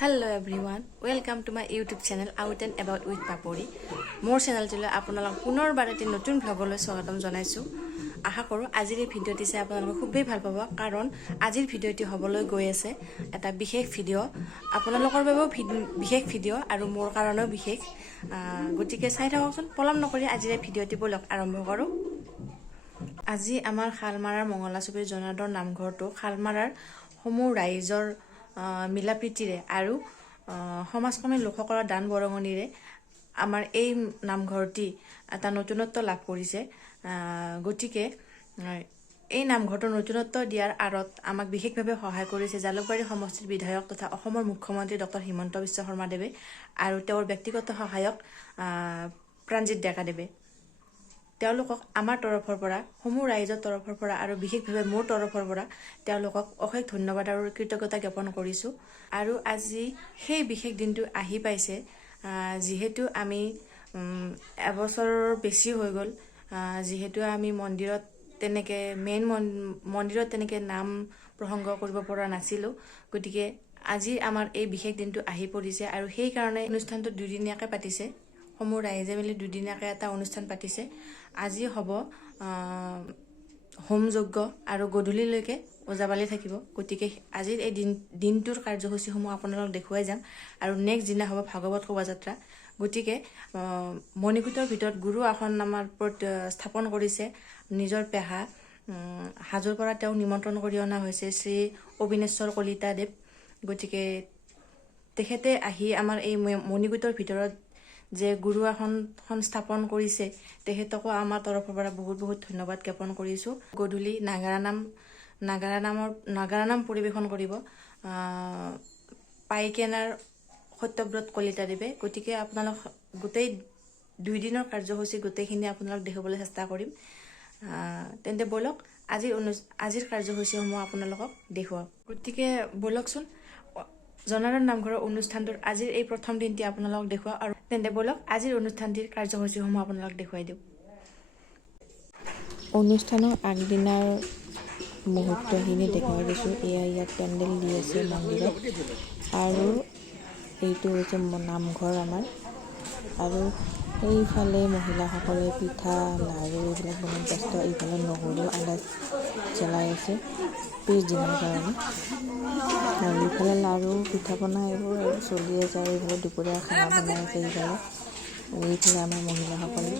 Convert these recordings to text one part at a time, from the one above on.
Hello everyone, welcome to my YouTube channel Out and About with Papori. More channel jule আপোনালোক পুনৰ বাৰতে নতুন ভ্লগলৈ স্বাগতম জনাইছো। আশা কৰো আজিৰ এই ভিডিঅ'টি চাই আপোনালোক খুবেই ভাল পাব কাৰণ আজিৰ ভিডিঅ'টি হ'বলৈ গৈ আছে এটা বিশেষ ভিডিঅ'। আপোনালোকৰ বাবেও বিশেষ ভিডিঅ' আৰু মোৰ কাৰণেও বিশেষ। গতিকে চাই থাককচোন পলম নকৰি আজিৰ এই ভিডিঅ'টি বলক আৰম্ভ কৰো। আজি আমাৰ খালমাৰাৰ মঙলাচুবুৰীৰ জনাৰ্দন নামঘৰটো খালমাৰাৰ সমূহ ৰাইজৰ মিলাপ্ৰীতিৰে আৰু সমাজকৰ্মী লোকসকলৰ দান বৰঙণিৰে আমাৰ এই নামঘৰটি এটা নতুনত্ব লাভ কৰিছে। গতিকে এই নামঘৰটোৰ নতুনত্ব দিয়াৰ আঁৰত আমাক বিশেষভাৱে সহায় কৰিছে জালুকবাৰী সমষ্টিৰ বিধায়ক তথা অসমৰ মুখ্যমন্ত্ৰী ডক্টৰ হিমন্ত বিশ্ব শৰ্মাদেৱে আৰু তেওঁৰ ব্যক্তিগত সহায়ক প্ৰাণজিৎ ডেকাদেৱে। তেওঁলোকক আমাৰ তৰফৰ পৰা সমূহ ৰাইজৰ তৰফৰ পৰা আৰু বিশেষভাৱে মোৰ তৰফৰ পৰা তেওঁলোকক অশেষ ধন্যবাদ আৰু কৃতজ্ঞতা জ্ঞাপন কৰিছোঁ। আৰু আজি সেই বিশেষ দিনটো আহি পাইছে যিহেতু আমি এবছৰৰ বেছি হৈ গ'ল যিহেতু আমি মন্দিৰত তেনেকৈ মন্দিৰত তেনেকৈ নাম প্ৰসংগ কৰিব পৰা নাছিলোঁ। গতিকে আজি আমাৰ এই বিশেষ দিনটো আহি পৰিছে আৰু সেইকাৰণে অনুষ্ঠানটো দুদিনীয়াকৈ পাতিছে। সমূহ ৰাইজে মিলি দুদিনীয়াকৈ এটা অনুষ্ঠান পাতিছে। আজি হ'ব হোম যজ্ঞ আৰু গধূলিলৈকে ওজাপালি থাকিব। গতিকে আজিৰ এই দিনটোৰ কাৰ্যসূচীসমূহ আপোনালোক দেখুৱাই যাম আৰু নেক্সট দিনা হ'ব ভাগৱত শোভাযাত্ৰা। গতিকে মণিকূটৰ ভিতৰত গুৰু আসন আমাৰ স্থাপন কৰিছে নিজৰ পেহা হাজোৰ পৰা তেওঁক নিমন্ত্ৰণ কৰি অনা হৈছে শ্ৰী অবিনেশ্বৰ কলিতাদেৱ। গতিকে তেখেতে আহি আমাৰ এই মণিকূটৰ ভিতৰত যে গুৰু আসনখন স্থাপন কৰিছে তেখেতকো আমাৰ তৰফৰ পৰা বহুত ধন্যবাদ জ্ঞাপন কৰিছোঁ। গধূলি নাগাৰা নাম পৰিৱেশন কৰিব পাইকেনাৰ সত্যব্ৰত কলিতাদেৱে। গতিকে আপোনালোক গোটেই 2 দিনৰ কাৰ্যসূচী গোটেইখিনি আপোনালোক দেখিবলৈ চেষ্টা কৰিম। তেন্তে বলক আজিৰ কাৰ্যসূচীসমূহ আপোনালোকক দেখুৱাওক। গতিকে বলকচোন জনাৰ্দন নামঘৰৰ অনুষ্ঠানটোৰ আজিৰ এই প্ৰথম দিনটি আপোনালোকক দেখুৱাওক আৰু তেন্তে বলক আজিৰ অনুষ্ঠানটিৰ কাৰ্যসূচীসমূহ আপোনালোক দেখুৱাই দিওঁ। অনুষ্ঠানৰ আগদিনাৰ মুহূৰ্তখিনি দেখুৱাই দিছোঁ। এয়া ইয়াত পেণ্ডেল দি আছে মন্দিৰত আৰু এইটো হৈছে নামঘৰ আমাৰ। আৰু সেইফালে মহিলাসকলে পিঠা লাড়ু এইবিলাক বনাই ব্যস্ত। এইফালে নহৰু আদা জ্বলাই আছে পিছদিনৰ কাৰণে আৰু এইফালে লাড়ু পিঠা পনা এইবোৰ চলি আছে আৰু এইফালে দুপৰীয়া খানা বনাই আছে। এইফালে আমাৰ মহিলাসকলে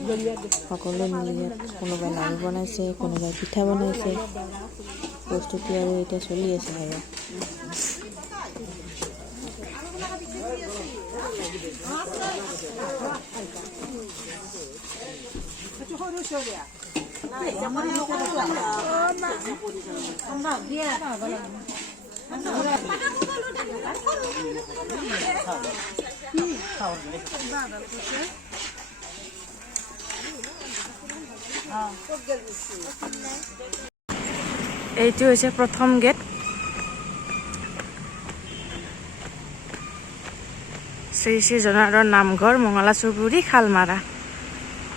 সকলোৱে মিলি ইয়াত কোনোবাই লাড়ু বনাইছে কোনোবাই পিঠা বনাইছে। প্ৰস্তুতি আৰু এতিয়া চলি আছে আৰু এইটো হৈছে প্ৰথম গেট। শ্ৰী শ্ৰী জনাৰ্দন নামঘৰ মঙলাচুবুৰী খালমাৰা।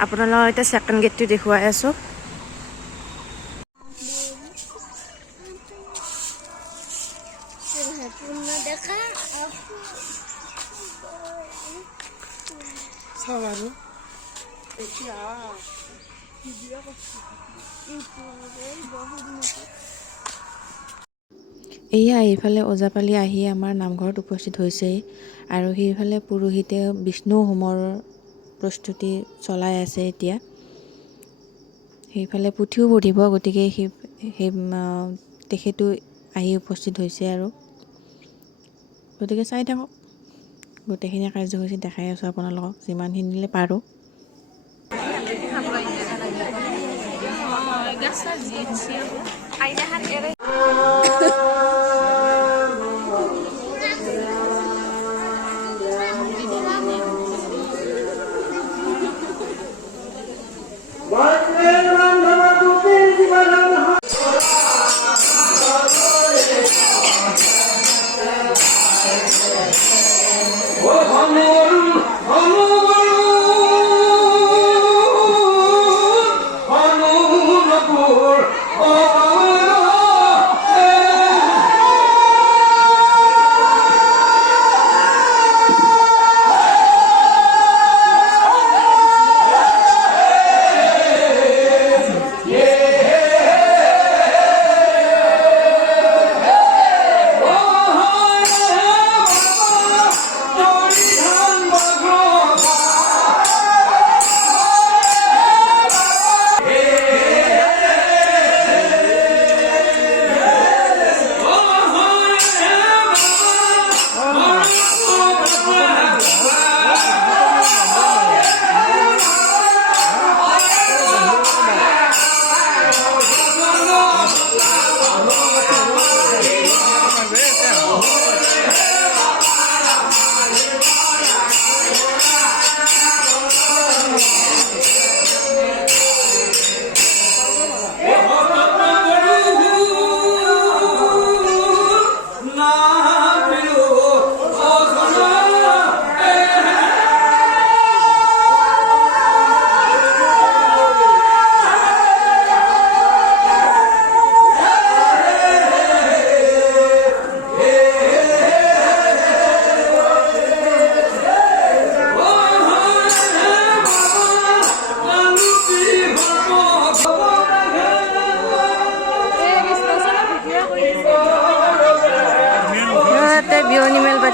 আপোনালোকক এতিয়া ছেকেণ্ড গেটটো দেখুৱাই আছোঁ। এয়া এইফালে ওজাপালি আহি আমাৰ নামঘৰত উপস্থিত হৈছেই আৰু সেইফালে পুৰোহিতে বিষ্ণু হোমৰ প্ৰস্তুতি চলাই আছে এতিয়া। সেইফালে পুথিও পঢ়িব। গতিকে সেই তেখেতো আহি উপস্থিত হৈছে আৰু গতিকে চাই থাকক গোটেইখিনি কাৰ্যসূচী দেখাই আছোঁ আপোনালোকক যিমানখিনিলৈ পাৰোঁ।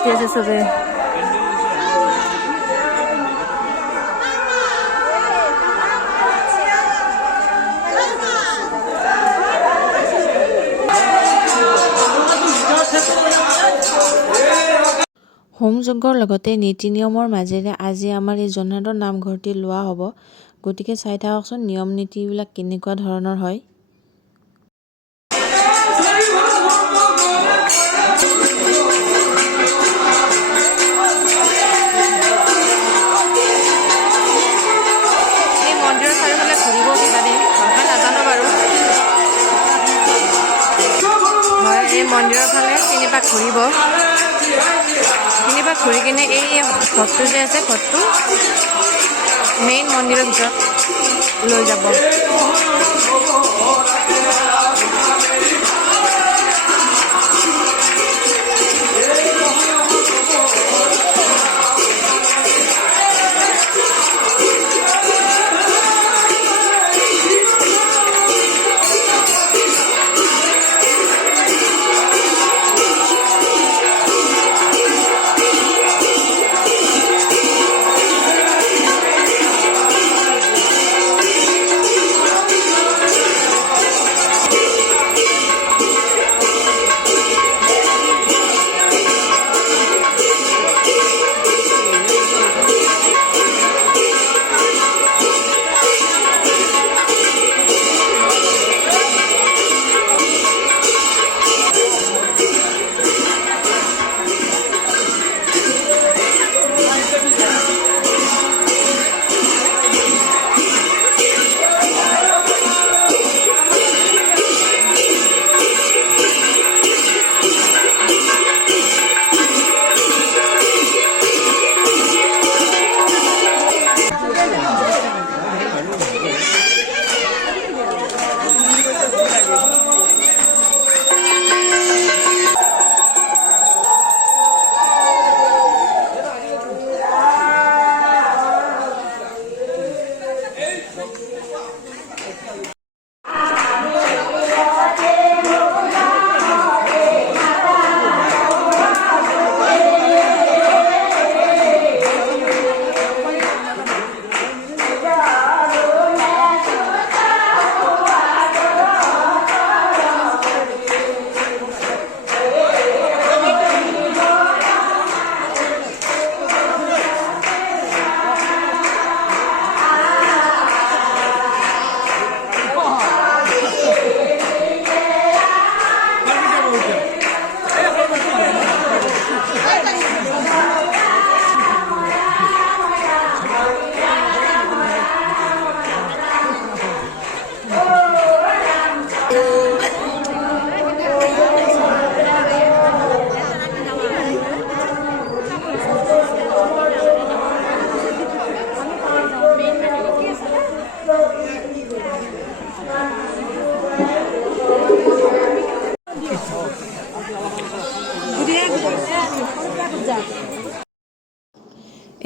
ৰখি আছে চবে। হোম যজ্ঞৰ লগতে নীতি নিয়মৰ মাজেৰে আজি আমাৰ এই জনাৰ্দন নামঘৰটি লোৱা হ'ব। গতিকে চাই থাককচোন নিয়ম নীতিবিলাক কেনেকুৱা ধৰণৰ হয়। এই মন্দিৰৰ চাৰিওফালে ঘূৰিব কিজানি, ভালকৈ নাজানো বাৰু। হয়, এই মন্দিৰৰ ফালে তিনিপাক ঘূৰিব। তিনিপাক ঘূৰি কিনে এই ঘৰটো যে আছে, ঘৰটো মেইন মন্দিৰৰ ভিতৰত লৈ যাব।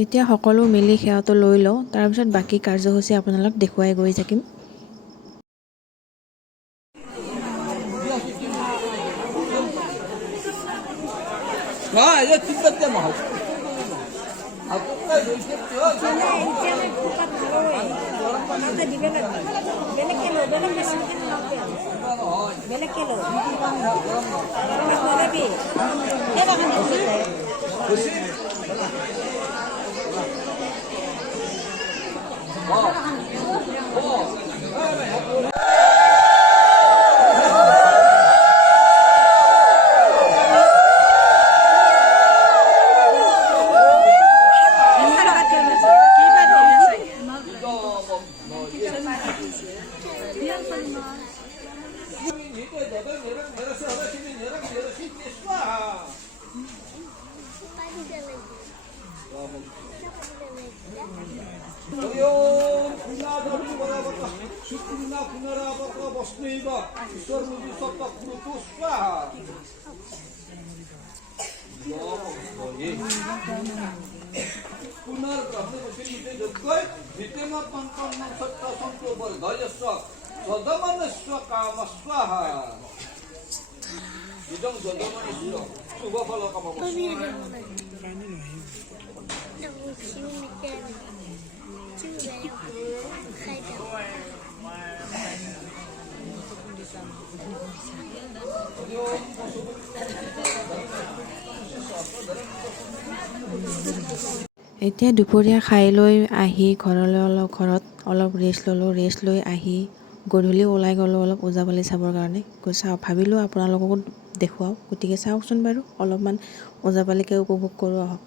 এতিয়া সকলো মিলি সেৱাটো লৈ লওঁ, তাৰপিছত বাকী কাৰ্যসূচী আপোনালোক দেখুৱাই গৈ থাকিম। এতিয়া দুপৰীয়া খাই লৈ আহি ঘৰত অলপ ৰেষ্ট ল'লোঁ। ৰেষ্ট লৈ আহি গধূলি ওলাই গ'লোঁ অলপ ওজাপালি চাবৰ কাৰণে। ভাবিলোঁ আপোনালোককো দেখুৱাওঁ, গতিকে চাওকচোন বাৰু অলপমান ওজাপালিকে উপভোগ কৰোঁ আহক।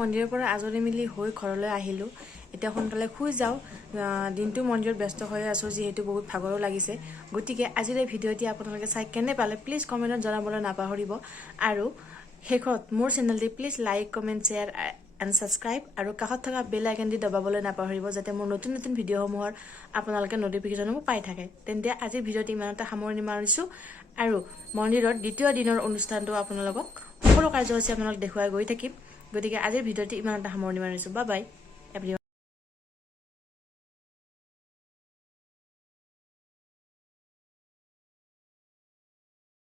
মন্দিৰৰ পৰা আজৰি মিলি হৈ ঘৰলৈ আহিলোঁ। এতিয়া সোনকালে শুই যাওঁ দিনটো মন্দিৰত ব্যস্ত হৈ আছোঁ যিহেতু বহুত ভাগৰো লাগিছে গতিকে আজিৰ এই ভিডিঅ'টি আপোনালোকে চাই কেনে পালে প্লিজ কমেণ্টত জনাবলৈ নাপাহৰিব আৰু শেষত মোৰ চেনেলটি please like comment share and subscribe আৰু কাষত থকা বেল আইকনটি দবাবলৈ নাপাহৰিব যাতে মোৰ নতুন নতুন ভিডিঅ'সমূহৰ আপোনালোকে নটিফিকেশ্যনসমূহ পাই থাকে তেন্তে আজিৰ ভিডিঅ'টি ইমানতে সামৰণি মাৰিছোঁ আৰু মন্দিৰৰ দ্বিতীয় দিনৰ অনুষ্ঠানটো আপোনালোকক সকলো কাৰ্যসূচী আপোনালোক দেখুৱাই গৈ থাকিম গতিকে আজিৰ ভিডিঅ'টি ইমানতে সামৰণি মাৰিছোঁ বাই বাই